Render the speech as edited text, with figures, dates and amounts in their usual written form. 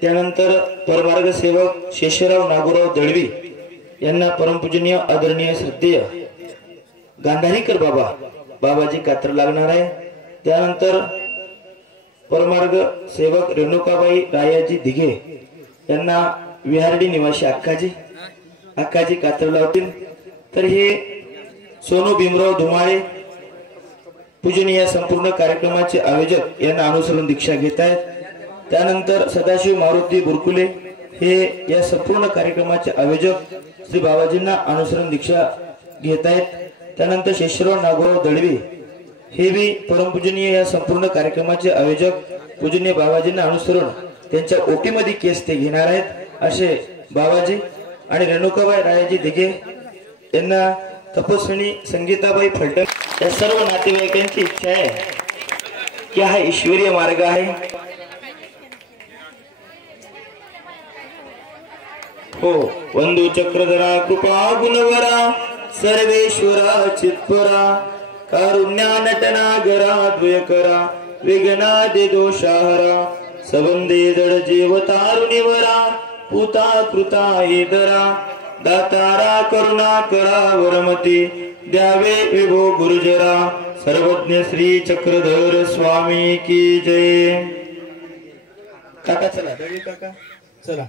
त्यानंतर परमार्ग सेवक शेषराव नागोराव दळवी यांना परमपूजनीय आदरणीय श्रद्धेय गांधारीकर बाबाजी कात्र लागणार आहे। त्यानंतर परमार्ग सेवक रेणुकाबाई रायाजी दिघे यांना विहारडी निवासी अक्काजी कात्र लावतील। तर हे सोनू भीमराव धुमाळे पूजनीय संपूर्ण कार्यक्रमाचे आयोजक यांना अनुसरून दीक्षा घेत आहेत। त्यानंतर सदाशिव मारुती बुरकुले हे या संपूर्ण कार्यक्रमाचे आयोजक श्री बाबाजींना अनुसरून दीक्षा घेत आहेत। त्यानंतर शेषराव नागोराव दळवी हे भी परमपूजनीय या संपूर्ण कार्यक्रमाचे आयोजक पूजनीय बाबाजींना अनुसरून त्यांच्या ओटीमध्ये केस ते घेणार आहेत। असे बाबाजी आणि रेणुकाबाई रायाजी दिघे यांना तपस्विनी संगीताबाई फलटण या सर्व नातेवाईकांची इच्छा आहे की हा ईश्वरीय मार्ग आहे। हो, वंदू चक्रधरा कृपा गुणवरा सर्वेश्वरा चित्परा कारुण्या नटनागरा द्वयकरा विघ्ना दे दोषाहरा सबंदे जड जीव तारुणीवरा पुता कृता इदरा दातारा करुणा करा वरमती द्यावे विभो गुरुजरा सर्वज्ञ श्री चक्रधर स्वामी की जय। काका चला, दळवी काका चला।